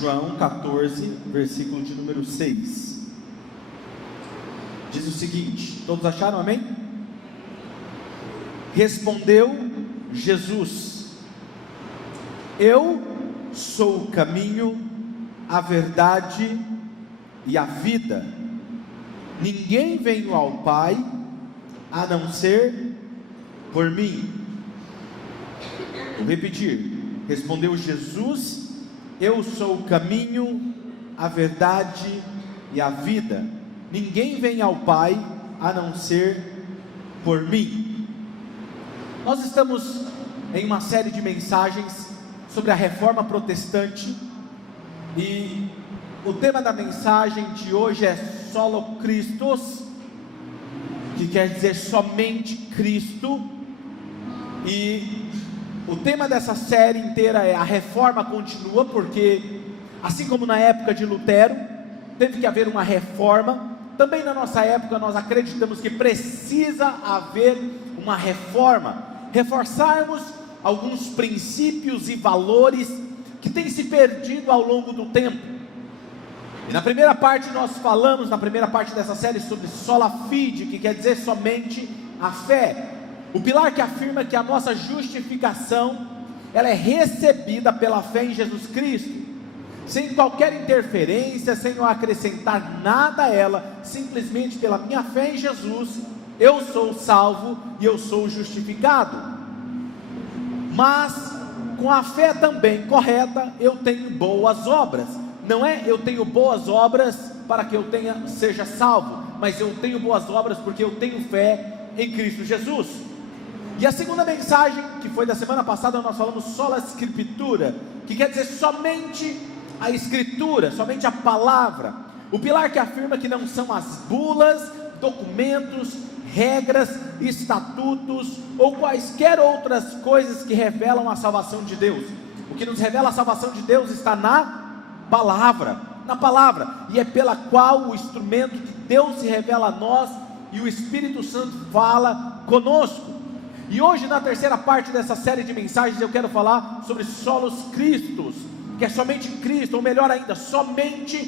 João 14, versículo de número 6. Diz o seguinte: todos acharam, amém? Respondeu Jesus: eu sou o caminho, a verdade e a vida. Ninguém vem ao Pai a não ser por mim. Vou repetir. Respondeu Jesus: eu sou o caminho, a verdade e a vida. Ninguém vem ao Pai a não ser por mim. Nós estamos em uma série de mensagens sobre a reforma protestante, e o tema da mensagem de hoje é Solo Christus, que quer dizer somente Cristo. E o tema dessa série inteira é: a reforma continua, porque assim como na época de Lutero teve que haver uma reforma, também na nossa época nós acreditamos que precisa haver uma reforma, reforçarmos alguns princípios e valores que têm se perdido ao longo do tempo. E na primeira parte nós falamos, na primeira parte dessa série, sobre sola fide, que quer dizer somente a fé, o pilar que afirma que a nossa justificação, ela é recebida pela fé em Jesus Cristo, sem qualquer interferência, sem eu acrescentar nada a ela, simplesmente pela minha fé em Jesus, eu sou salvo e eu sou justificado. Mas com a fé também correta, eu tenho boas obras. Não é eu tenho boas obras para que eu seja salvo, mas eu tenho boas obras porque eu tenho fé em Cristo Jesus. E a segunda mensagem, que foi da semana passada, nós falamos sola Scriptura, que quer dizer somente a Escritura, somente a palavra, o pilar que afirma que não são as bulas, documentos, regras, estatutos ou quaisquer outras coisas que revelam a salvação de Deus. O que nos revela a salvação de Deus está na palavra, e é pela qual o instrumento de Deus se revela a nós, e o Espírito Santo fala conosco. E hoje, na terceira parte dessa série de mensagens, eu quero falar sobre solos Christus, que é somente Cristo, ou melhor ainda, somente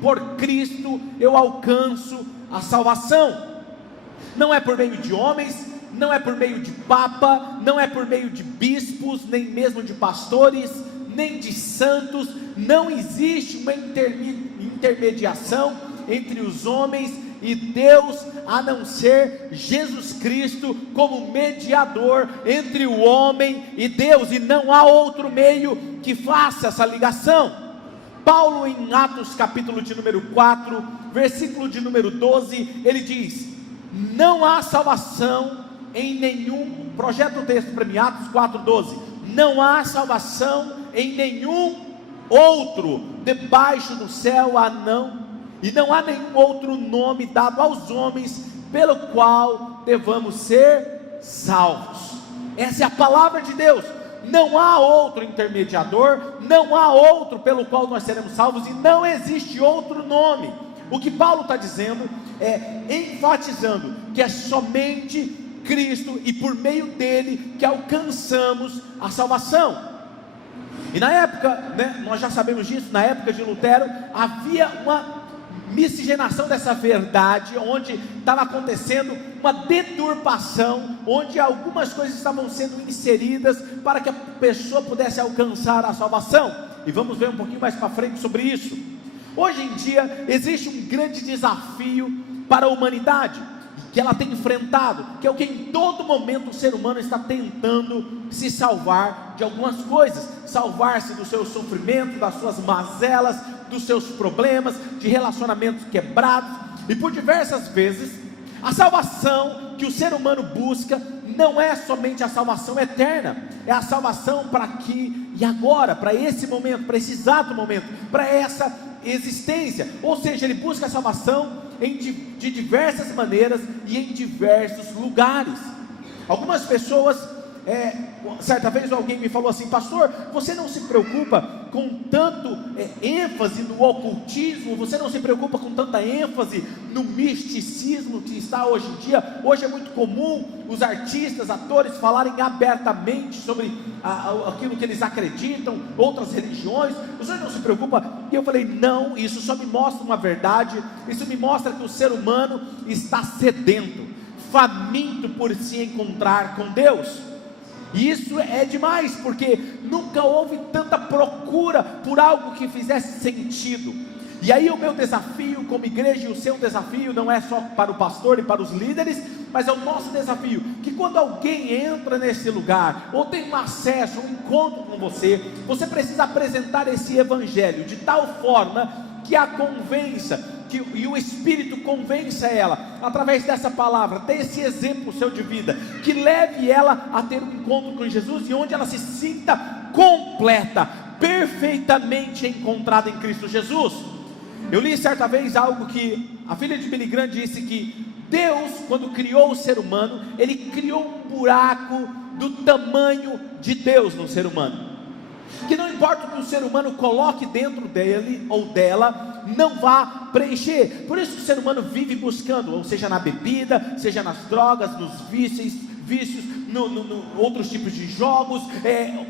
por Cristo eu alcanço a salvação. Não é por meio de homens, não é por meio de papa, não é por meio de bispos, nem mesmo de pastores, nem de santos. Não existe uma intermediação entre os homens e Deus, a não ser Jesus Cristo como mediador entre o homem e Deus, e não há outro meio que faça essa ligação. Paulo, em Atos capítulo de número 4, versículo de número 12, ele diz: não há salvação em nenhum, projeta o texto para mim, Atos 4:12, não há salvação em nenhum outro debaixo do céu, e não há nenhum outro nome dado aos homens pelo qual devamos ser salvos. Essa é a palavra de Deus. Não há outro intermediador, não há outro pelo qual nós seremos salvos, e não existe outro nome. O que Paulo está dizendo é enfatizando que é somente Cristo e por meio dele que alcançamos a salvação. E na época, nós já sabemos disso, na época de Lutero havia uma miscigenação dessa verdade, onde estava acontecendo uma deturpação, onde algumas coisas estavam sendo inseridas para que a pessoa pudesse alcançar a salvação, e vamos ver um pouquinho mais para frente sobre isso. Hoje em dia existe um grande desafio para a humanidade, que ela tem enfrentado, que é o que em todo momento o ser humano está tentando se salvar de algumas coisas, salvar-se do seu sofrimento, das suas mazelas, dos seus problemas, de relacionamentos quebrados, e por diversas vezes, a salvação que o ser humano busca, não é somente a salvação eterna, é a salvação para aqui e agora, para esse momento, para esse exato momento, para essa existência, ou seja, ele busca a salvação de diversas maneiras e em diversos lugares. Algumas pessoas certa vez alguém me falou assim: pastor, você não se preocupa com tanto ênfase no ocultismo, você não se preocupa com tanta ênfase no misticismo que está hoje em dia? Hoje é muito comum os artistas, atores falarem abertamente sobre aquilo que eles acreditam, outras religiões. O senhor não se preocupa? E eu falei: não, isso só me mostra uma verdade, isso me mostra que o ser humano está sedento, faminto por se encontrar com Deus. E isso é demais, porque nunca houve tanta procura por algo que fizesse sentido. E aí o meu desafio como igreja, e o seu desafio não é só para o pastor e para os líderes, mas é o nosso desafio, que quando alguém entra nesse lugar, ou tem um acesso, um encontro com você, você precisa apresentar esse evangelho de tal forma que a convença, e o Espírito convença ela, através dessa palavra, ter esse exemplo seu de vida, que leve ela a ter um encontro com Jesus, e onde ela se sinta completa, perfeitamente encontrada em Cristo Jesus. Eu li certa vez algo que a filha de Billy Graham disse, que Deus, quando criou o ser humano, Ele criou um buraco do tamanho de Deus no ser humano, que não importa o que o ser humano coloque dentro dele ou dela, não vá preencher. Por isso o ser humano vive buscando, ou seja na bebida, seja nas drogas, nos vícios, outros tipos de jogos,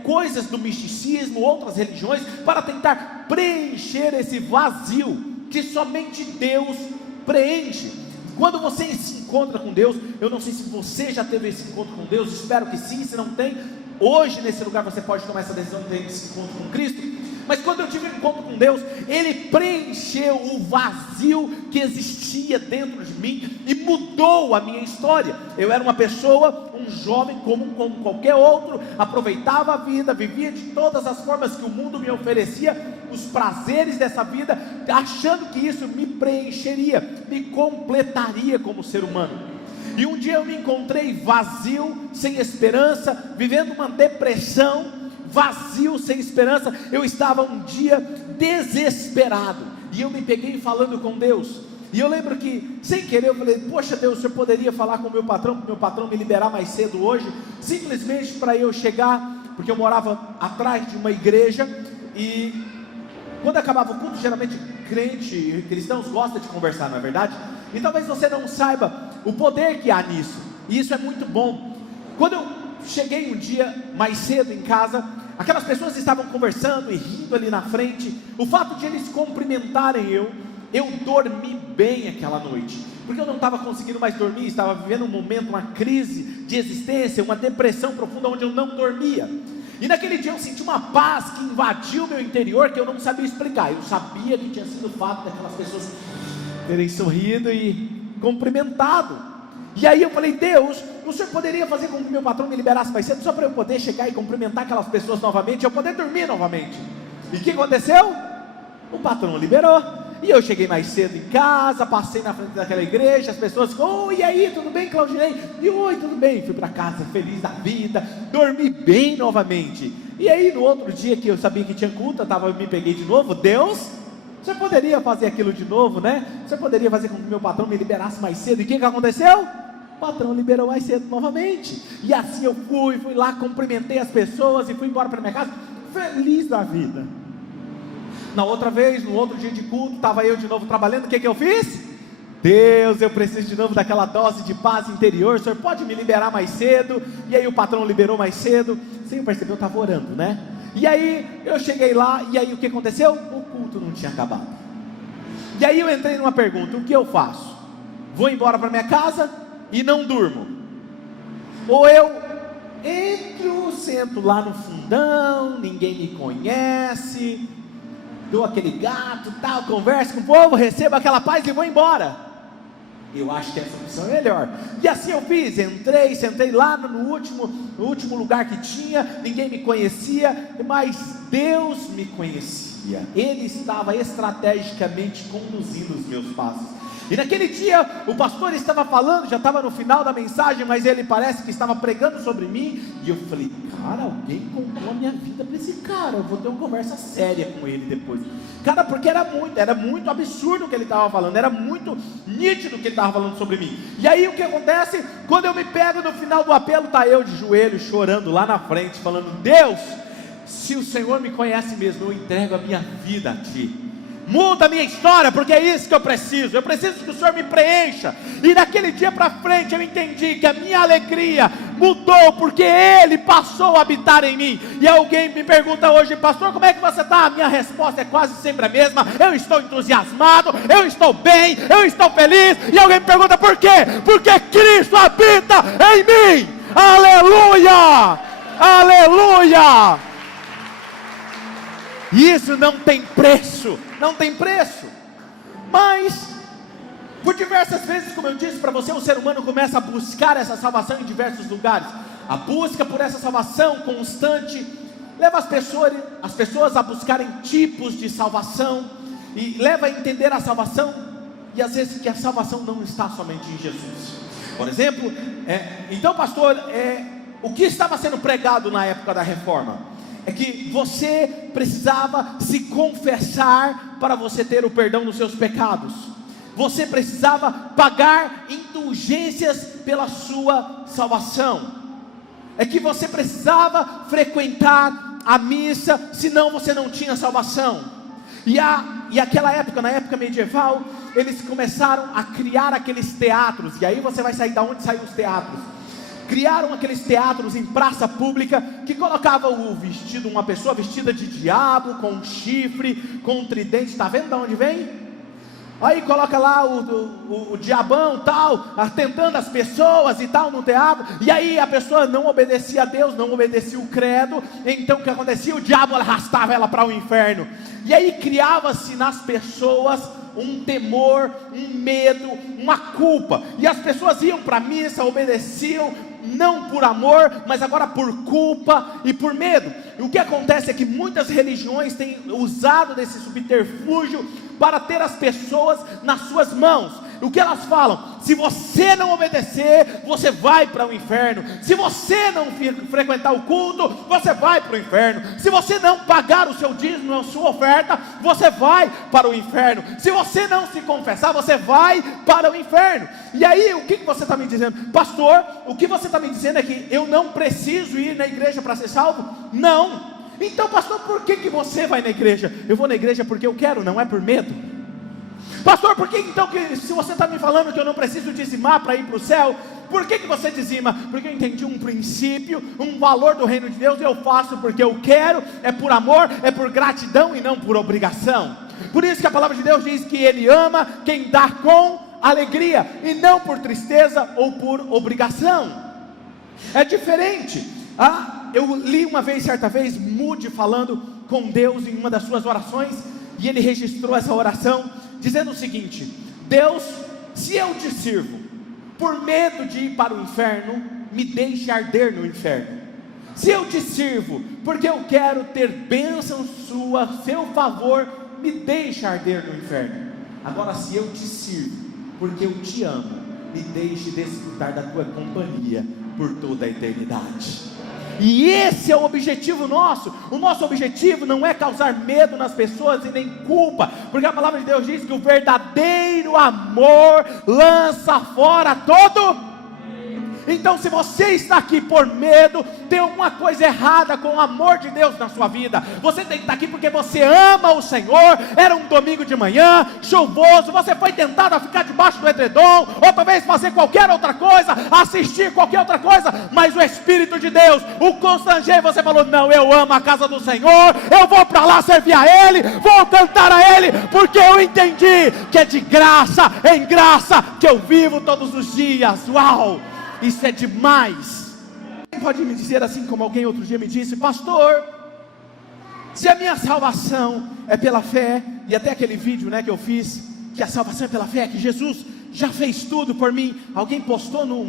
coisas do misticismo, outras religiões, para tentar preencher esse vazio que somente Deus preenche. Quando você se encontra com Deus, eu não sei se você já teve esse encontro com Deus, espero que sim. Se não tem, hoje nesse lugar você pode tomar essa decisão de ter esse encontro com Cristo. Mas quando eu tive um encontro com Deus, Ele preencheu o vazio que existia dentro de mim e mudou a minha história. Eu era uma pessoa, um jovem comum como qualquer outro, aproveitava a vida, vivia de todas as formas que o mundo me oferecia, os prazeres dessa vida, achando que isso me preencheria, me completaria como ser humano. E um dia eu me encontrei vazio, sem esperança, vivendo uma depressão, vazio, sem esperança. Eu estava um dia desesperado, e eu me peguei falando com Deus. E eu lembro que, sem querer, eu falei: poxa Deus, o Senhor poderia falar com o meu patrão, para o meu patrão me liberar mais cedo hoje, simplesmente para eu chegar, porque eu morava atrás de uma igreja, e quando acabava o culto, geralmente crente, cristãos gostam de conversar, não é verdade? E talvez você não saiba o poder que há nisso, e isso é muito bom. Quando eu cheguei um dia mais cedo em casa, aquelas pessoas estavam conversando e rindo ali na frente. O fato de eles cumprimentarem eu dormi bem aquela noite, porque eu não estava conseguindo mais dormir, estava vivendo um momento, uma crise de existência, uma depressão profunda, onde eu não dormia. E naquele dia eu senti uma paz que invadiu o meu interior, que eu não sabia explicar. Eu sabia que tinha sido o fato daquelas pessoas terem sorrido e cumprimentado. E aí eu falei: Deus, o Senhor poderia fazer com que meu patrão me liberasse mais cedo, só para eu poder chegar e cumprimentar aquelas pessoas novamente, eu poder dormir novamente. E o que aconteceu? O patrão liberou, e eu cheguei mais cedo em casa, passei na frente daquela igreja, as pessoas: oi, e aí, tudo bem, Claudinei? E oi, tudo bem? Fui para casa feliz da vida, dormi bem novamente. E aí no outro dia que eu sabia que tinha culto, eu me peguei de novo: Deus, você poderia fazer aquilo de novo, né? Você poderia fazer com que meu patrão me liberasse mais cedo. E o que aconteceu? O patrão liberou mais cedo novamente. E assim eu fui lá, cumprimentei as pessoas e fui embora para minha casa, feliz da vida. Na outra vez, no outro dia de culto, estava eu de novo trabalhando. O que eu fiz? Deus, eu preciso de novo daquela dose de paz interior, o Senhor pode me liberar mais cedo? E aí o patrão liberou mais cedo. Sem perceber, eu estava orando, né? E aí eu cheguei lá, e aí o que aconteceu? O culto não tinha acabado. E aí eu entrei numa pergunta: o que eu faço? Vou embora para minha casa e não durmo? Ou eu entro, sento lá no fundão, ninguém me conhece, dou aquele gato, tal, converso com o povo, recebo aquela paz e vou embora? Eu acho que essa opção é melhor. E assim eu fiz, entrei, sentei lá no último lugar que tinha, ninguém me conhecia, mas Deus me conhecia. Ele estava estrategicamente conduzindo os meus passos. E naquele dia o pastor estava falando, já estava no final da mensagem, mas ele parece que estava pregando sobre mim, e eu falei, cara, alguém contou a minha vida para esse cara, eu vou ter uma conversa séria com ele depois, cara, porque era muito absurdo o que ele estava falando, era muito nítido o que ele estava falando sobre mim. E aí o que acontece? Quando eu me pego no final do apelo, está eu de joelho, chorando lá na frente, falando, Deus, se o Senhor me conhece mesmo, eu entrego a minha vida a Ti, muda a minha história, porque é isso que eu preciso que o Senhor me preencha. E naquele dia para frente eu entendi que a minha alegria mudou, porque Ele passou a habitar em mim. E alguém me pergunta hoje, pastor, como é que você está? A minha resposta é quase sempre a mesma, eu estou entusiasmado, eu estou bem, eu estou feliz. E alguém me pergunta por quê? Porque Cristo habita em mim, aleluia, aleluia. Isso não tem preço, não tem preço. Mas, por diversas vezes, como eu disse para você, o ser humano começa a buscar essa salvação em diversos lugares. A busca por essa salvação constante leva as pessoas a buscarem tipos de salvação, e leva a entender a salvação, e às vezes que a salvação não está somente em Jesus. Por exemplo, então pastor, o que estava sendo pregado na época da reforma? É que você precisava se confessar para você ter o perdão dos seus pecados. Você precisava pagar indulgências pela sua salvação. É que você precisava frequentar a missa, senão você não tinha salvação. E aquela época, na época medieval, eles começaram a criar aqueles teatros. E aí você vai sair da onde saíram os teatros? Criaram aqueles teatros em praça pública, que colocava uma pessoa vestida de diabo, com um chifre, com um tridente, está vendo de onde vem? Aí coloca lá o diabão tal, tentando as pessoas e tal no teatro, e aí a pessoa não obedecia a Deus, não obedecia o credo, então o que acontecia? O diabo arrastava ela para o inferno, e aí criava-se nas pessoas um temor, um medo, uma culpa, e as pessoas iam para a missa, obedeciam, não por amor, mas agora por culpa e por medo. E o que acontece é que muitas religiões têm usado desse subterfúgio para ter as pessoas nas suas mãos. O que elas falam? Se você não obedecer, você vai para o inferno. Se você não frequentar o culto, você vai para o inferno. Se você não pagar o seu dízimo, a sua oferta, você vai para o inferno. Se você não se confessar, você vai para o inferno. E aí, o que você está me dizendo? Pastor, o que você está me dizendo é que eu não preciso ir na igreja para ser salvo? Não. Então, pastor, por que você vai na igreja? Eu vou na igreja porque eu quero, não é por medo. Pastor, por que então, se você está me falando que eu não preciso dizimar para ir para o céu, por que você dizima? Porque eu entendi um princípio, um valor do reino de Deus, e eu faço porque eu quero, é por amor, é por gratidão e não por obrigação. Por isso que a palavra de Deus diz que Ele ama quem dá com alegria, e não por tristeza ou por obrigação. É diferente. Eu li uma vez, certa vez, Moody falando com Deus em uma das suas orações, e ele registrou essa oração, dizendo o seguinte: Deus, se eu te sirvo por medo de ir para o inferno, me deixe arder no inferno. Se eu te sirvo porque eu quero ter bênção sua, seu favor, me deixe arder no inferno. Agora, se eu te sirvo porque eu te amo, me deixe desfrutar da tua companhia por toda a eternidade. E esse é o objetivo nosso. O nosso objetivo não é causar medo nas pessoas e nem culpa, porque a palavra de Deus diz que o verdadeiro amor lança fora todo. Então, se você está aqui por medo, tem alguma coisa errada com o amor de Deus na sua vida. Você tem que estar aqui porque você ama o Senhor. Era um domingo de manhã, chuvoso, você foi tentado a ficar debaixo do edredom, ou talvez fazer qualquer outra coisa, assistir qualquer outra coisa, mas o Espírito de Deus o constrangeu, você falou: não, eu amo a casa do Senhor, eu vou para lá servir a Ele, vou cantar a Ele, porque eu entendi que é de graça em graça que eu vivo todos os dias. Uau! Isso é demais. Quem pode me dizer, assim como alguém outro dia me disse: pastor, se a minha salvação é pela fé, e até aquele vídeo que eu fiz, que a salvação é pela fé, que Jesus já fez tudo por mim. Alguém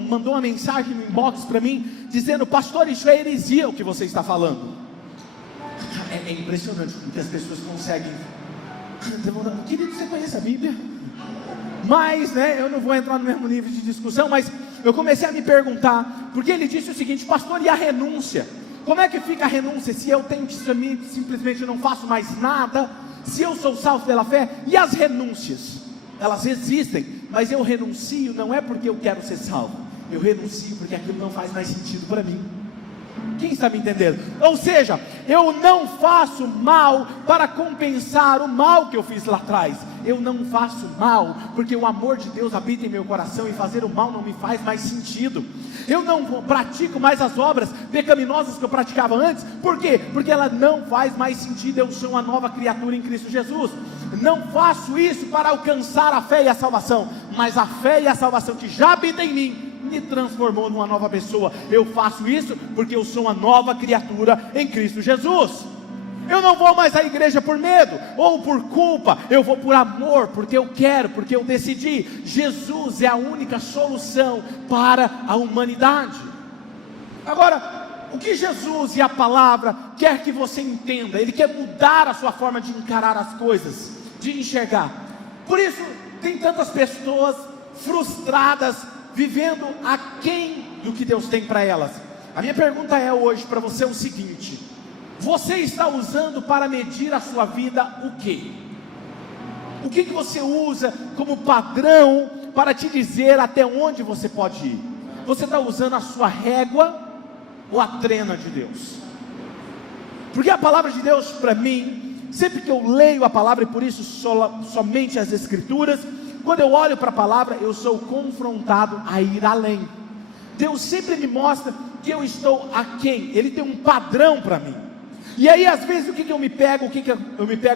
mandou uma mensagem no inbox para mim, dizendo: pastor, isso é heresia o que você está falando. É impressionante como que as pessoas conseguem. Querido, você conhece a Bíblia? Mas, eu não vou entrar no mesmo nível de discussão, mas eu comecei a me perguntar, porque ele disse o seguinte: pastor, e a renúncia? Como é que fica a renúncia se eu tenho simplesmente não faço mais nada? Se eu sou salvo pela fé? E as renúncias? Elas existem, mas eu renuncio não é porque eu quero ser salvo, eu renuncio porque aquilo não faz mais sentido para mim. Quem está me entendendo? Ou seja, eu não faço mal para compensar o mal que eu fiz lá atrás. Eu não faço mal porque o amor de Deus habita em meu coração, e fazer o mal não me faz mais sentido. Eu não pratico mais as obras pecaminosas que eu praticava antes. Por quê? Porque ela não faz mais sentido. Eu sou uma nova criatura em Cristo Jesus. Não faço isso para alcançar a fé e a salvação, mas a fé e a salvação que já habita em mim me transformou numa nova pessoa. Eu faço isso porque eu sou uma nova criatura em Cristo Jesus. Eu não vou mais à igreja por medo ou por culpa, eu vou por amor, porque eu quero, porque eu decidi. Jesus é a única solução para a humanidade. Agora, o que Jesus e a palavra quer que você entenda? Ele quer mudar a sua forma de encarar as coisas, de enxergar. Por isso tem tantas pessoas frustradas, vivendo aquém do que Deus tem para elas. A minha pergunta é hoje para você o seguinte: você está usando para medir a sua vida o quê? O que você usa como padrão para te dizer até onde você pode ir? Você está usando a sua régua ou a trena de Deus? Porque a palavra de Deus para mim, sempre que eu leio a palavra, e por isso somente as Escrituras, quando eu olho para a palavra, eu sou confrontado a ir além. Deus sempre me mostra que eu estou aquém. Ele tem um padrão para mim. E aí às vezes o que eu me pego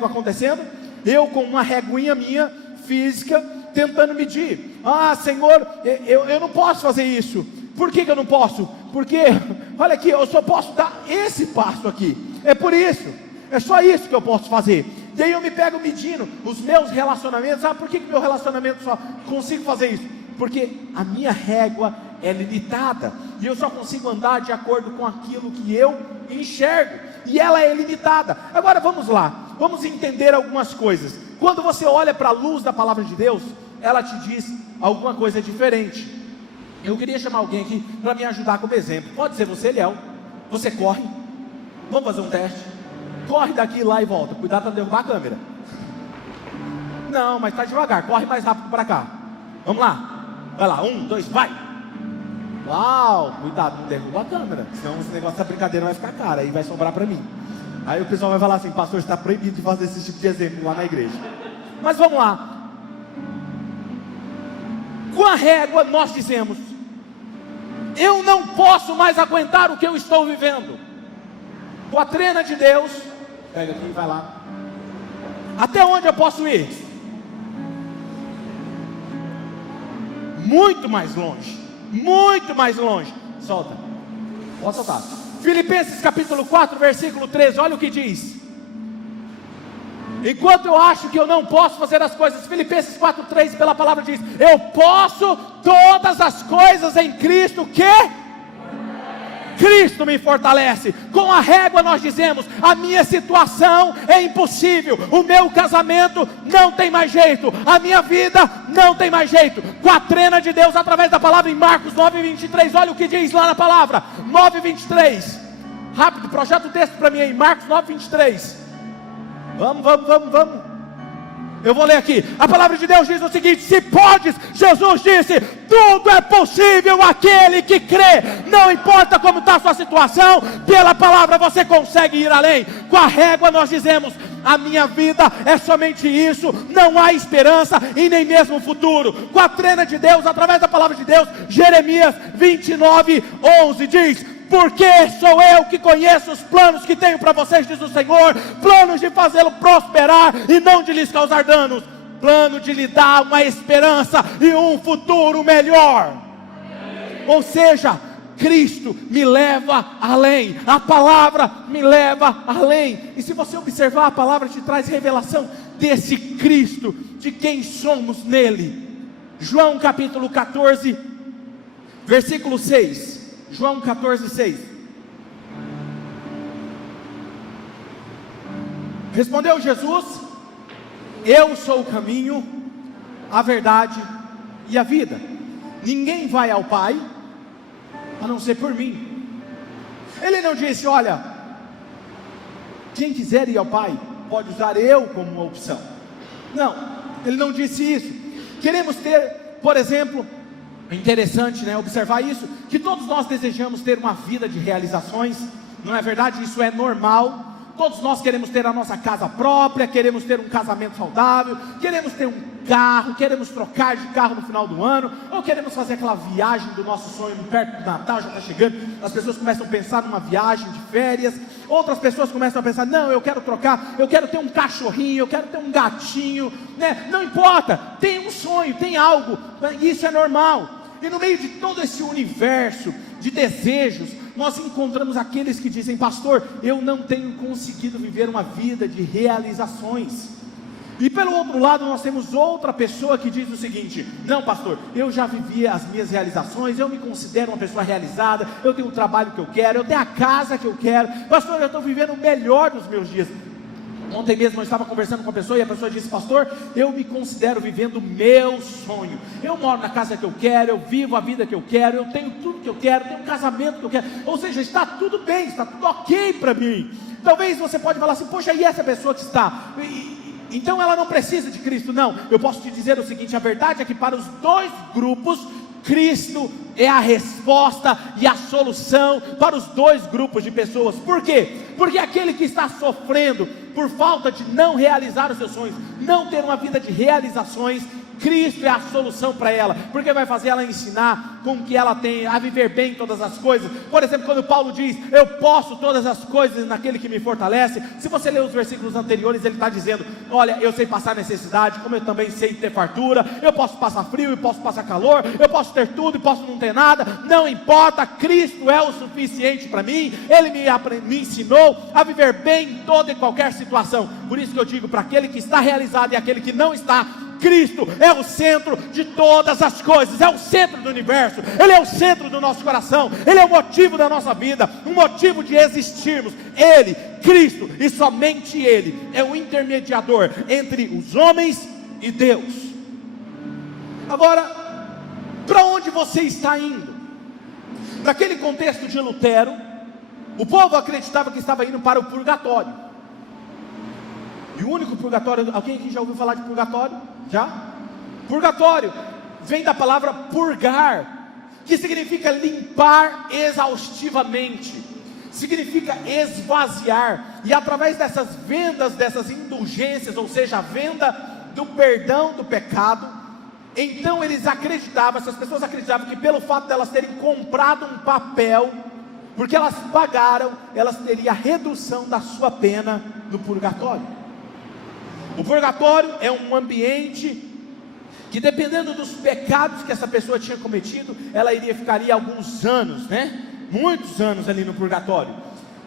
acontecendo? Eu com uma reguinha minha, física, tentando medir. Senhor, eu não posso fazer isso. Por que eu não posso? Porque, olha aqui, eu só posso dar esse passo aqui. É por isso, é só isso que eu posso fazer. E aí eu me pego medindo os meus relacionamentos. Por que meu relacionamento só consigo fazer isso? Porque a minha régua é limitada, e eu só consigo andar de acordo com aquilo que eu enxergo, e ela é limitada. Agora vamos lá, vamos entender algumas coisas. Quando você olha para a luz da palavra de Deus, ela te diz alguma coisa diferente. Eu queria chamar alguém aqui para me ajudar como exemplo. Pode ser você, Eliel. Você corre, vamos fazer um teste. Corre daqui, lá e volta. Cuidado para derrubar a câmera. Não, mas está devagar. Corre mais rápido para cá. Vamos lá. Vai lá, 1, 2, vai. Uau, cuidado, não derruba a câmera, senão esse negócio da brincadeira vai ficar caro, aí vai sobrar para mim. Aí o pessoal vai falar assim: pastor, está proibido de fazer esse tipo de exemplo lá na igreja. Mas vamos lá. Com a régua nós dizemos: eu não posso mais aguentar o que eu estou vivendo. Com a trena de Deus, pega aqui e vai lá. Até onde eu posso ir? Muito mais longe. Muito mais longe. Solta. Pode soltar. Filipenses capítulo 4, versículo 13. Olha o que diz: enquanto eu acho que eu não posso fazer as coisas, Filipenses 4:3, pela palavra diz: eu posso todas as coisas em Cristo que Cristo me fortalece. Com a régua nós dizemos: a minha situação é impossível, o meu casamento não tem mais jeito, a minha vida não tem mais jeito. Com a trena de Deus, através da palavra, em Marcos 9:23, olha o que diz lá na palavra, 9:23, rápido, projeta o texto para mim aí, Marcos 9:23, vamos, eu vou ler aqui. A palavra de Deus diz o seguinte: se podes, Jesus disse, tudo é possível àquele que crê. Não importa como está a sua situação, pela palavra você consegue ir além. Com a régua nós dizemos: a minha vida é somente isso, não há esperança e nem mesmo futuro. Com a trena de Deus, através da palavra de Deus, Jeremias 29:11 diz: porque sou eu que conheço os planos que tenho para vocês, diz o Senhor, planos de fazê-lo prosperar e não de lhes causar danos, plano de lhe dar uma esperança e um futuro melhor. Ou seja, Cristo me leva além, a palavra me leva além. E se você observar, a palavra te traz revelação desse Cristo, de quem somos nele. João capítulo 14, versículo 6. João 14:6. Respondeu Jesus: eu sou o caminho, a verdade e a vida. Ninguém vai ao Pai a não ser por mim. Ele não disse, olha, quem quiser ir ao Pai pode usar eu como uma opção. Não, ele não disse isso. Queremos ter, por exemplo, é interessante, né, observar isso, que todos nós desejamos ter uma vida de realizações, não é verdade? Isso é normal. Todos nós queremos ter a nossa casa própria, queremos ter um casamento saudável, queremos ter um carro, queremos trocar de carro no final do ano, ou queremos fazer aquela viagem do nosso sonho perto do Natal, já está chegando, as pessoas começam a pensar numa viagem de férias, outras pessoas começam a pensar, não, eu quero trocar, eu quero ter um cachorrinho, eu quero ter um gatinho, né? Não importa, tem um sonho, tem algo, isso é normal. E no meio de todo esse universo de desejos, nós encontramos aqueles que dizem, pastor, eu não tenho conseguido viver uma vida de realizações. E pelo outro lado nós temos outra pessoa que diz o seguinte, não pastor, eu já vivi as minhas realizações, eu me considero uma pessoa realizada, eu tenho o trabalho que eu quero, eu tenho a casa que eu quero, pastor, eu estou vivendo o melhor dos meus dias. Ontem mesmo eu estava conversando com a pessoa e a pessoa disse, pastor, eu me considero vivendo o meu sonho, eu moro na casa que eu quero, eu vivo a vida que eu quero, eu tenho tudo que eu quero, tenho um casamento que eu quero, ou seja, está tudo bem, está tudo ok para mim. Talvez você pode falar assim, poxa, e essa pessoa que está, então ela não precisa de Cristo? Não, eu posso te dizer o seguinte, a verdade é que para os dois grupos, Cristo é a resposta e a solução para os dois grupos de pessoas. Por quê? Porque aquele que está sofrendo por falta de não realizar os seus sonhos, não ter uma vida de realizações, Cristo é a solução para ela, porque vai fazer ela ensinar com que ela tenha a viver bem todas as coisas. Por exemplo, quando Paulo diz, eu posso todas as coisas naquele que me fortalece, se você ler os versículos anteriores, ele está dizendo, olha, eu sei passar necessidade, como eu também sei ter fartura, eu posso passar frio e posso passar calor, eu posso ter tudo e posso não ter nada, não importa, Cristo é o suficiente para mim, Ele me ensinou a viver bem em toda e qualquer situação. Por isso que eu digo, para aquele que está realizado e aquele que não está, Cristo é o centro de todas as coisas, é o centro do universo, Ele é o centro do nosso coração, Ele é o motivo da nossa vida, um motivo de existirmos. Ele, Cristo, e somente Ele é o intermediador entre os homens e Deus. Agora, para onde você está indo? Naquele contexto de Lutero, o povo acreditava que estava indo para o purgatório. E o único purgatório, alguém aqui já ouviu falar de purgatório? Já? Purgatório vem da palavra purgar, que significa limpar exaustivamente, significa esvaziar. E através dessas vendas, dessas indulgências, ou seja, a venda do perdão do pecado, então eles acreditavam, essas pessoas acreditavam que pelo fato de elas terem comprado um papel, porque elas pagaram, elas teriam a redução da sua pena no purgatório. O purgatório é um ambiente que, dependendo dos pecados que essa pessoa tinha cometido, ela ficaria alguns anos, né? Muitos anos ali no purgatório,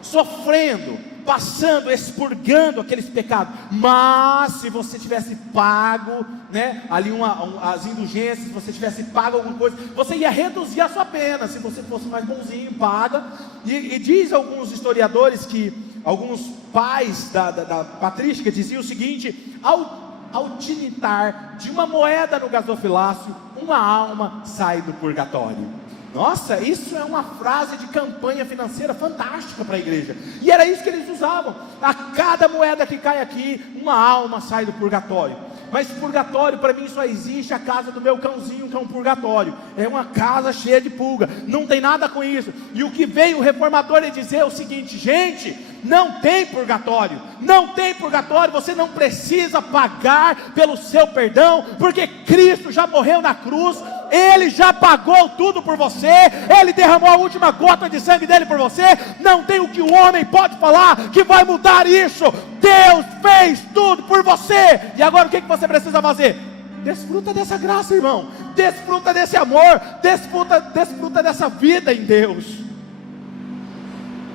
sofrendo, passando, expurgando aqueles pecados. Mas se você tivesse pago, né, ali as indulgências, se você tivesse pago alguma coisa, você ia reduzir a sua pena, se você fosse mais bonzinho, paga. E diz alguns historiadores que alguns pais da patrística diziam o seguinte: ao tinitar de uma moeda no gasofilácio, uma alma sai do purgatório. Nossa, isso é uma frase de campanha financeira fantástica para a igreja. E era isso que eles usavam. A cada moeda que cai aqui, uma alma sai do purgatório. Mas purgatório para mim só existe a casa do meu cãozinho, que é um purgatório. É uma casa cheia de pulga, não tem nada com isso. E o que veio o reformador é dizer o seguinte: gente, não tem purgatório, não tem purgatório. Você não precisa pagar pelo seu perdão, porque Cristo já morreu na cruz, Ele já pagou tudo por você, Ele derramou a última gota de sangue dele por você. Não tem o que o homem pode falar que vai mudar isso. Deus fez tudo por você. E agora o que você precisa fazer? Desfruta dessa graça, irmão. Desfruta desse amor. Desfruta dessa vida em Deus.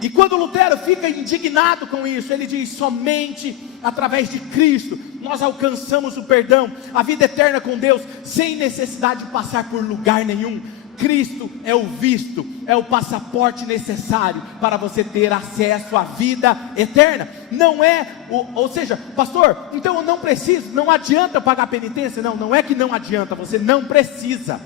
E quando Lutero fica indignado com isso, ele diz: somente através de Cristo nós alcançamos o perdão, a vida eterna com Deus, sem necessidade de passar por lugar nenhum. Cristo é o visto, é o passaporte necessário para você ter acesso à vida eterna. Não é, ou seja, pastor, então eu não preciso, não adianta eu pagar penitência. Não é que não adianta, você não precisa.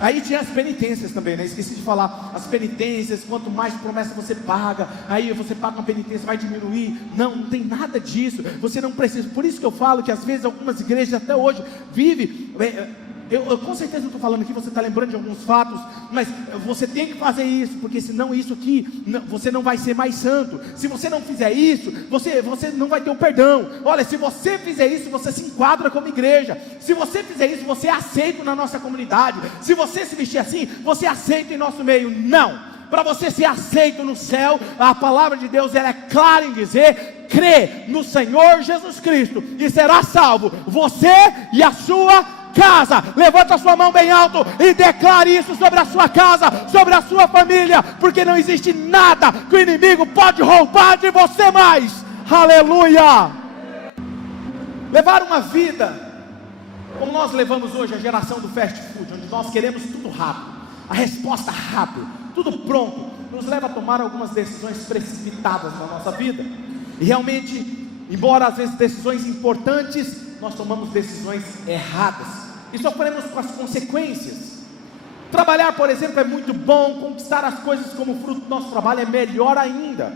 Aí tinha as penitências também, né? Esqueci de falar, as penitências, quanto mais promessa você paga, aí você paga uma penitência, vai diminuir. Não tem nada disso, você não precisa. Por isso que eu falo que às vezes algumas igrejas até hoje vivem, eu com certeza estou falando aqui, você está lembrando de alguns fatos, mas você tem que fazer isso, porque senão isso aqui, você não vai ser mais santo. Se você não fizer isso, você não vai ter o perdão. Olha, se você fizer isso, você se enquadra como igreja. Se você fizer isso, você é aceito na nossa comunidade. Se você se vestir assim, você é aceito em nosso meio. Não, para você ser aceito no céu, a palavra de Deus ela é clara em dizer: crê no Senhor Jesus Cristo e será salvo, você e a sua casa. Levanta a sua mão bem alto e declare isso sobre a sua casa, sobre a sua família, porque não existe nada que o inimigo pode roubar de você mais. Aleluia! Levar uma vida como nós levamos hoje, a geração do fast food, onde nós queremos tudo rápido, a resposta rápida, tudo pronto, nos leva a tomar algumas decisões precipitadas na nossa vida. E realmente, embora às vezes decisões importantes, nós tomamos decisões erradas e sofremos com as consequências. Trabalhar, por exemplo, é muito bom. Conquistar as coisas como fruto do nosso trabalho é melhor ainda.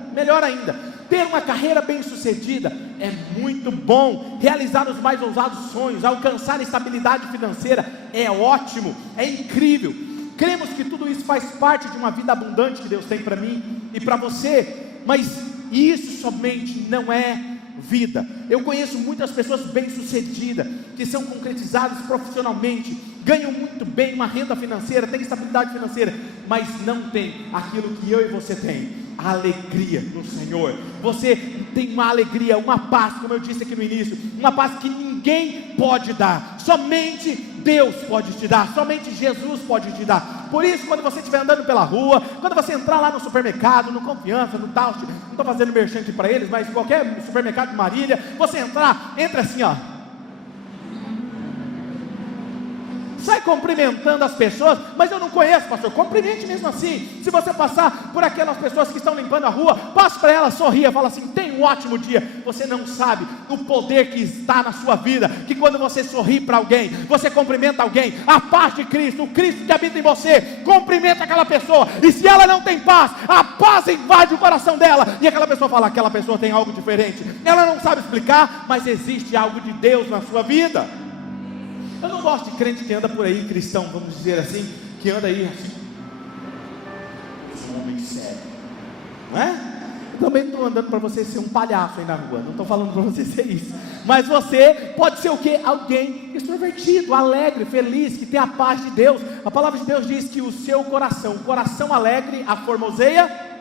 Ter uma carreira bem sucedida é muito bom. Realizar os mais ousados sonhos, alcançar a estabilidade financeira é ótimo, é incrível. Cremos que tudo isso faz parte de uma vida abundante que Deus tem para mim e para você, mas isso somente não é vida. Eu conheço muitas pessoas bem-sucedidas, que são concretizadas profissionalmente, ganham muito bem, uma renda financeira, têm estabilidade financeira, mas não tem aquilo que eu e você tem, a alegria no Senhor. Você tem uma alegria, uma paz, como eu disse aqui no início, uma paz que ninguém pode dar, somente Deus pode te dar, somente Jesus pode te dar. Por isso, quando você estiver andando pela rua, quando você entrar lá no supermercado, no Confiança, no Taust, não estou fazendo merchan aqui para eles, mas qualquer supermercado de Marília, você entra assim, ó, sai cumprimentando as pessoas. Mas eu não conheço, pastor, cumprimente mesmo assim. Se você passar por aquelas pessoas que estão limpando a rua, passe para elas, sorria, fala assim: tenha um ótimo dia. Você não sabe o poder que está na sua vida, que quando você sorri para alguém, você cumprimenta alguém, a paz de Cristo, o Cristo que habita em você, cumprimenta aquela pessoa, e se ela não tem paz, a paz invade o coração dela, e aquela pessoa fala: aquela pessoa tem algo diferente. Ela não sabe explicar, mas existe algo de Deus na sua vida. Eu não gosto de crente que anda por aí, cristão, vamos dizer assim, que anda aí assim, eu sou um homem sério, não é? Eu também estou andando para você ser um palhaço aí na rua, não estou falando para você ser isso, mas você pode ser o quê? Alguém extrovertido, alegre, feliz, que tem a paz de Deus. A palavra de Deus diz que o seu coração alegre, a formoseia.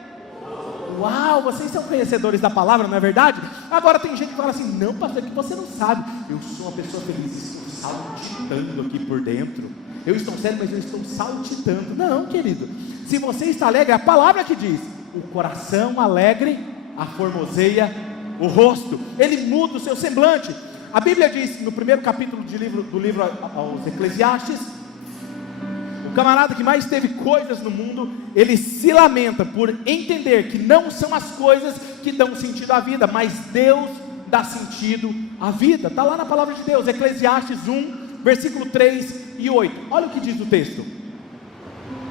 Uau, vocês são conhecedores da palavra, não é verdade? Agora tem gente que fala assim: não, pastor, é que você não sabe. Eu sou uma pessoa feliz, estou saltitando aqui por dentro. Eu estou sério, mas eu estou saltitando. Não, querido, se você está alegre, a palavra que diz: o coração alegre, a formoseia o rosto. Ele muda o seu semblante. A Bíblia diz no primeiro capítulo do livro aos Eclesiastes, o camarada que mais teve coisas no mundo, ele se lamenta por entender que não são as coisas que dão sentido à vida, mas Deus dá sentido à vida. Está lá na palavra de Deus, Eclesiastes 1, versículo 3 e 8. Olha o que diz o texto: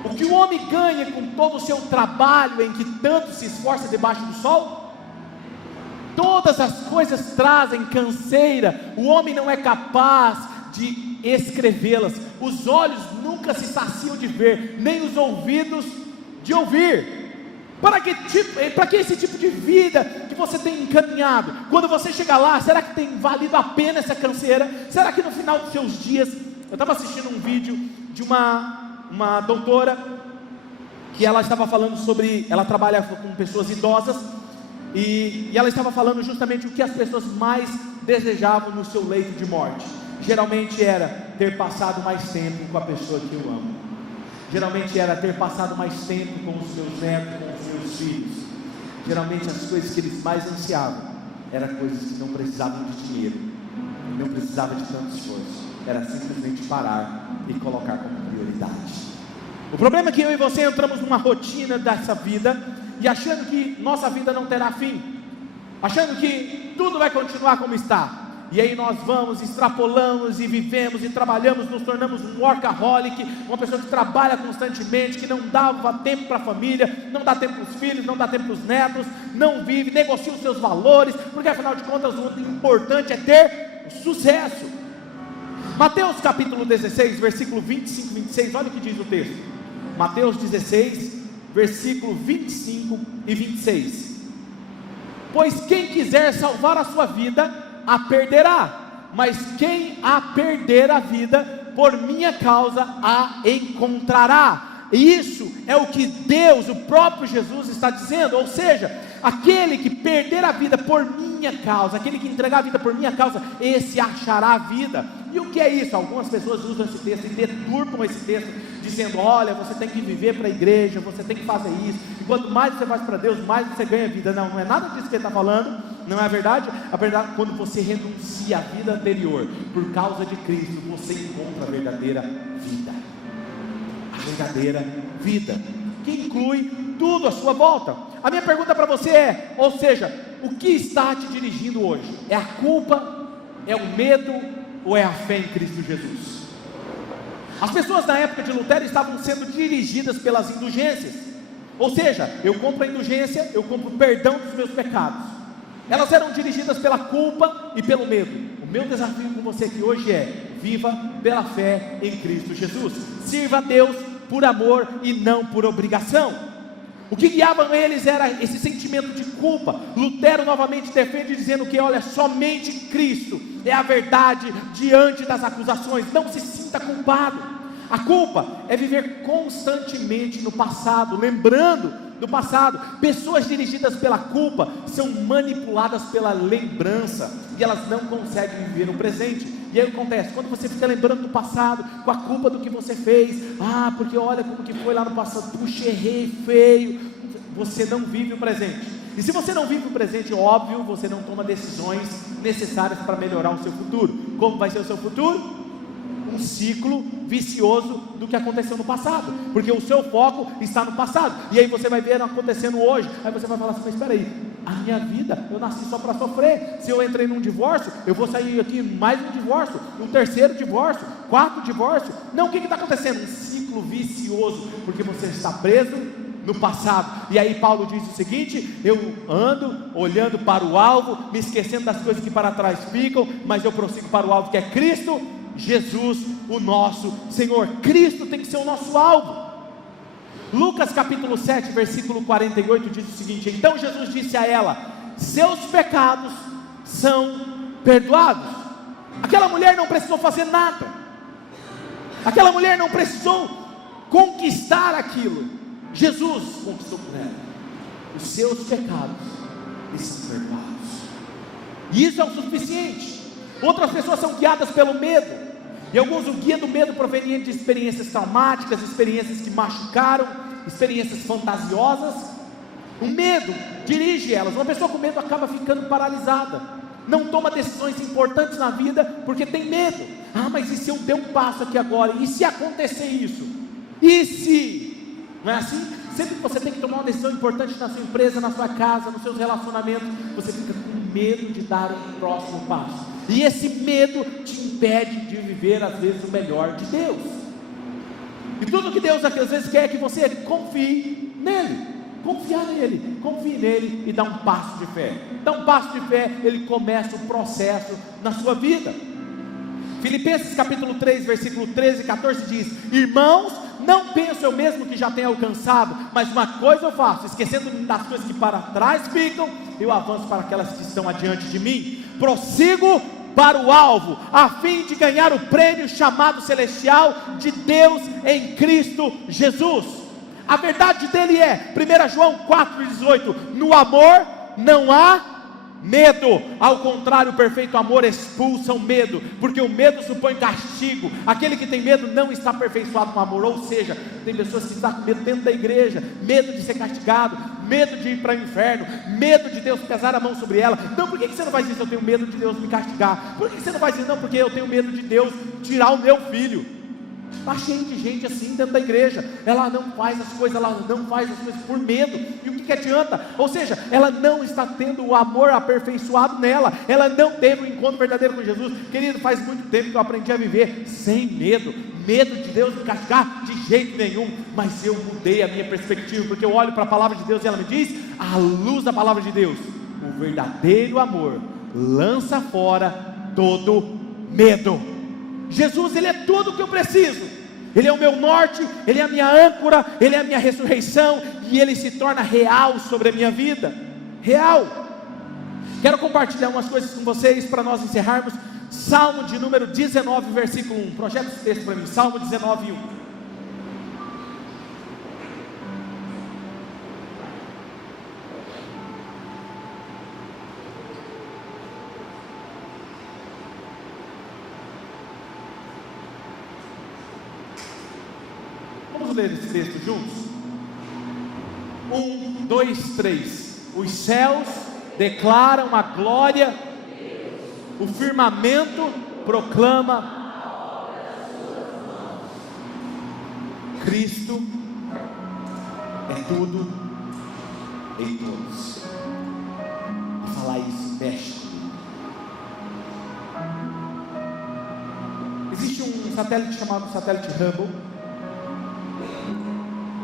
o que o homem ganha com todo o seu trabalho em que tanto se esforça debaixo do sol? Todas as coisas trazem canseira, o homem não é capaz de escrevê-las, os olhos nunca se saciam de ver, nem os ouvidos de ouvir. Para que esse tipo de vida que você tem encaminhado, quando você chegar lá, será que tem valido a pena essa canseira? Será que no final dos seus dias, eu estava assistindo um vídeo de uma doutora, que ela estava falando sobre, ela trabalha com pessoas idosas, e ela estava falando justamente o que as pessoas mais desejavam no seu leito de morte. Geralmente era ter passado mais tempo com a pessoa que eu amo. Geralmente era ter passado mais tempo com os seus netos, com os seus filhos. Geralmente as coisas que eles mais ansiavam eram coisas que não precisavam de dinheiro, não precisavam de tanto esforço. Era simplesmente parar e colocar como prioridade. O problema é que eu e você entramos numa rotina dessa vida e achando que nossa vida não terá fim, achando que tudo vai continuar como está. E aí nós vamos, extrapolamos e vivemos e trabalhamos, nos tornamos um workaholic, uma pessoa que trabalha constantemente, que não dá tempo para a família, não dá tempo para os filhos, não dá tempo para os netos, não vive, negocia os seus valores, porque afinal de contas o importante é ter sucesso. Mateus capítulo 16, versículo 25 e 26, olha o que diz o texto. Mateus 16, versículo 25 e 26. Pois quem quiser salvar a sua vida, a perderá, mas quem a perder a vida, por minha causa, a encontrará. E isso é o que Deus, o próprio Jesus está dizendo, ou seja, aquele que perder a vida por minha causa, aquele que entregar a vida por minha causa, esse achará a vida. E o que é isso? Algumas pessoas usam esse texto e deturpam esse texto, dizendo, olha, você tem que viver para a igreja, você tem que fazer isso, e quanto mais você faz para Deus, mais você ganha vida. Não, não é nada disso que ele está falando, não é a verdade? A verdade é quando você renuncia à vida anterior, por causa de Cristo, você encontra a verdadeira vida, a verdadeira vida, que inclui tudo à sua volta. A minha pergunta para você é, ou seja, o que está te dirigindo hoje? É a culpa? É o medo? Ou é a fé em Cristo Jesus? As pessoas na época de Lutero estavam sendo dirigidas pelas indulgências, ou seja, eu compro a indulgência, eu compro o perdão dos meus pecados. Elas eram dirigidas pela culpa e pelo medo. O meu desafio com você aqui hoje é: viva pela fé em Cristo Jesus, sirva a Deus por amor e não por obrigação. O que guiava eles era esse sentimento de culpa. Lutero novamente defende, dizendo que, olha, somente Cristo é a verdade diante das acusações. Não se sinta culpado. A culpa é viver constantemente no passado, lembrando do passado. Pessoas dirigidas pela culpa são manipuladas pela lembrança, e elas não conseguem viver o presente. E aí o que acontece? Quando você fica lembrando do passado, com a culpa do que você fez, porque olha como que foi lá no passado, puxa, errei feio, você não vive o presente. E se você não vive o presente, óbvio, você não toma decisões necessárias para melhorar o seu futuro. Como vai ser o seu futuro? Um ciclo vicioso do que aconteceu no passado, porque o seu foco está no passado, e aí você vai ver acontecendo hoje, aí você vai falar assim, mas espera aí, a minha vida, eu nasci só para sofrer. Se eu entrei num divórcio, eu vou sair aqui mais um divórcio, um terceiro divórcio, quarto divórcio. Não, o que está acontecendo? Um ciclo vicioso, porque você está preso no passado. E aí Paulo diz o seguinte: eu ando olhando para o alvo, me esquecendo das coisas que para trás ficam, mas eu prossigo para o alvo, que é Cristo Jesus, o nosso Senhor. Cristo tem que ser o nosso alvo. Lucas capítulo 7, versículo 48 diz o seguinte: então Jesus disse a ela: seus pecados são perdoados. Aquela mulher não precisou fazer nada, aquela mulher não precisou conquistar aquilo, Jesus conquistou por ela. Os seus pecados estão perdoados, e isso é o suficiente. Outras pessoas são guiadas pelo medo, e alguns o guia do medo proveniente de experiências traumáticas, experiências que machucaram, experiências fantasiosas. O medo dirige elas. Uma pessoa com medo acaba ficando paralisada, não toma decisões importantes na vida, porque tem medo. Mas e se eu der um passo aqui agora? E se acontecer isso? E se? Não é assim? Sempre que você tem que tomar uma decisão importante na sua empresa, na sua casa, nos seus relacionamentos, você fica com medo de dar um próximo passo, e esse medo te impede de viver às vezes o melhor de Deus. E tudo que Deus às vezes quer é que você confie nele, confie nele e dá um passo de fé. Dá um passo de fé, ele começa o processo na sua vida. Filipenses capítulo 3, versículo 13 e 14 diz: irmãos, não penso eu mesmo que já tenha alcançado, mas uma coisa eu faço, esquecendo das coisas que para trás ficam, eu avanço para aquelas que estão adiante de mim, prossigo para o alvo, a fim de ganhar o prêmio chamado celestial de Deus em Cristo Jesus. A verdade dele é, 1 João 4,18, no amor não há medo, ao contrário, o perfeito amor expulsa o medo, porque o medo supõe castigo. Aquele que tem medo não está aperfeiçoado com amor. Ou seja, tem pessoas que estão com medo dentro da igreja, medo de ser castigado, medo de ir para o inferno, medo de Deus pesar a mão sobre ela. Não, por que você não faz isso? Eu tenho medo de Deus me castigar. Por que você não faz isso? Não, porque eu tenho medo de Deus tirar o meu filho. Está cheio de gente assim dentro da igreja. Ela não faz as coisas por medo. E o que adianta? Ou seja, ela não está tendo o amor aperfeiçoado nela. Ela não teve um encontro verdadeiro com Jesus. Querido, faz muito tempo que eu aprendi a viver sem medo. Medo de Deus me castigar? De jeito nenhum. Mas eu mudei a minha perspectiva, porque eu olho para a palavra de Deus e ela me diz, à luz da palavra de Deus, o verdadeiro amor lança fora todo medo. Jesus, Ele é tudo o que eu preciso. Ele é o meu norte, Ele é a minha âncora, Ele é a minha ressurreição, e Ele se torna real sobre a minha vida. Real. Quero compartilhar umas coisas com vocês para nós encerrarmos. Salmo de número 19, versículo 1. Projeta esse texto para mim. Salmo 19, 1. Vamos ler esse texto juntos? 1, 2, 3. Os céus declaram a glória, o firmamento proclama, Cristo é tudo em todos. E falar isso mexe. Existe um satélite chamado satélite Hubble,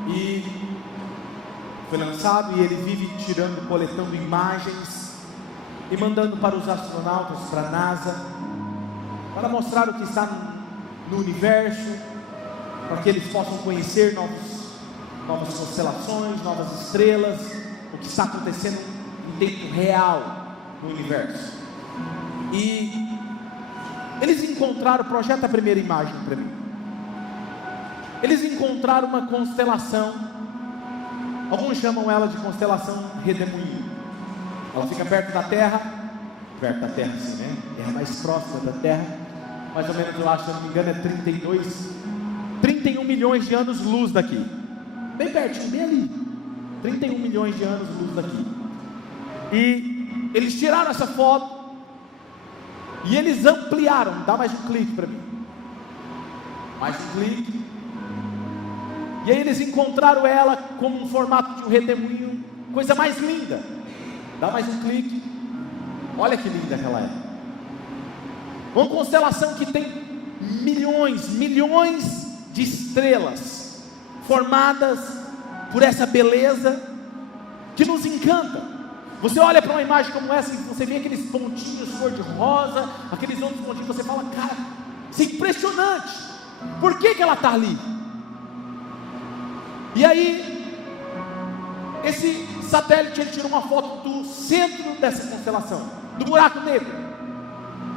e foi lançado, e ele vive coletando imagens e mandando para os astronautas, para a NASA, para mostrar o que está no universo, para que eles possam conhecer novas constelações, novas estrelas, o que está acontecendo em tempo real no universo. E eles encontraram, projeta a primeira imagem para mim. Eles encontraram uma constelação, alguns chamam ela de constelação Redemoinho. Ela fica perto da Terra assim, né? É a mais próxima da Terra, mais ou menos, eu acho, se não me engano, é 31 milhões de anos-luz daqui, bem pertinho, bem ali, 31 milhões de anos-luz daqui. E eles tiraram essa foto, e eles ampliaram. Dá mais um clique para mim, mais um clique. E aí eles encontraram ela como um formato de um redemoinho, coisa mais linda. Dá mais um clique. Olha que linda que ela é. Uma constelação que tem milhões de estrelas, formadas por essa beleza que nos encanta. Você olha para uma imagem como essa, e você vê aqueles pontinhos cor de rosa, aqueles outros pontinhos, você fala, cara, isso é impressionante. Por que ela está ali? E aí, esse satélite, ele tirou uma foto do centro dessa constelação, do buraco negro.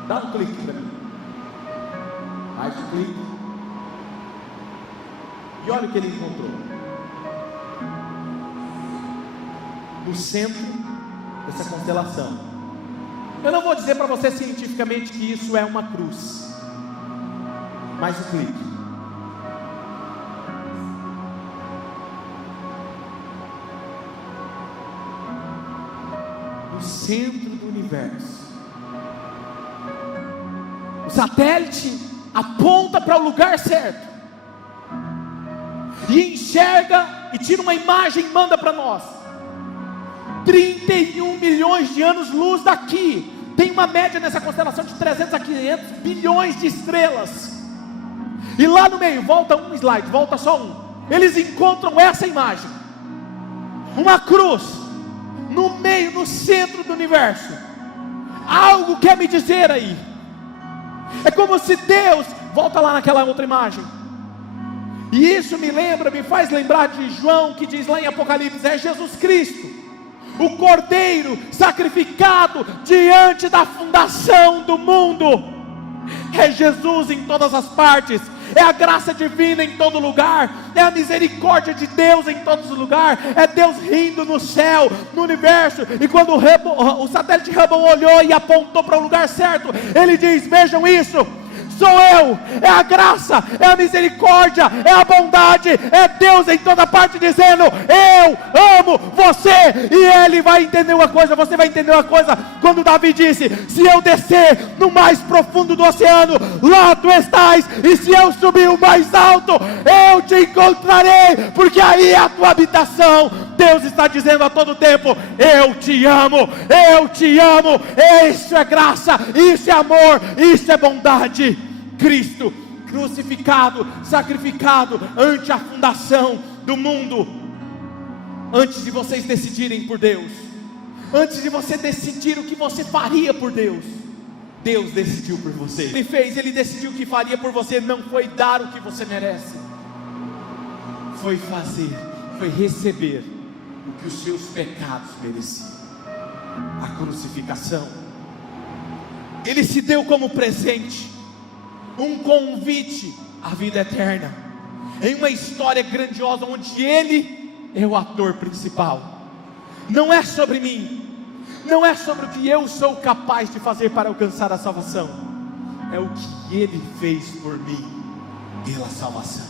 Dá um clique para mim, mais um clique, e olha o que ele encontrou. No centro dessa constelação, eu não vou dizer para você cientificamente que isso é uma cruz. Mais um clique. Centro do universo, o satélite aponta para o lugar certo, e enxerga, e tira uma imagem e manda para nós. 31 milhões de anos-luz daqui, tem uma média nessa constelação de 300 a 500 bilhões de estrelas, e lá no meio, volta um slide, volta só um, eles encontram essa imagem, uma cruz, no meio, no centro do universo. Algo quer me dizer aí. É como se Deus, volta lá naquela outra imagem, e isso me faz lembrar de João, que diz lá em Apocalipse, é Jesus Cristo, o Cordeiro sacrificado diante da fundação do mundo. É Jesus em todas as partes, é a graça divina em todo lugar, é a misericórdia de Deus em todos os lugares, é Deus rindo no céu, no universo. E quando o satélite Hubble olhou e apontou para o lugar certo, ele diz, vejam isso, sou eu, é a graça, é a misericórdia, é a bondade, é Deus em toda parte dizendo, eu amo você. E ele vai entender uma coisa, você vai entender uma coisa, quando Davi disse: se eu descer no mais profundo do oceano, lá tu estás, e se eu subir o mais alto, eu te encontrarei, porque aí é a tua habitação. Deus está dizendo a todo tempo: eu te amo, eu te amo. Isso é graça, isso é amor, isso é bondade. Cristo crucificado, sacrificado ante a fundação do mundo. Antes de vocês decidirem por Deus, antes de você decidir o que você faria por Deus, Deus decidiu por você. Ele decidiu o que faria por você. Não foi dar o que você merece, foi fazer, foi receber o que os seus pecados mereciam, a crucificação. Ele se deu como presente, um convite à vida eterna, em uma história grandiosa, onde Ele é o ator principal. Não é sobre mim, não é sobre o que eu sou capaz de fazer para alcançar a salvação, é o que Ele fez por mim pela salvação.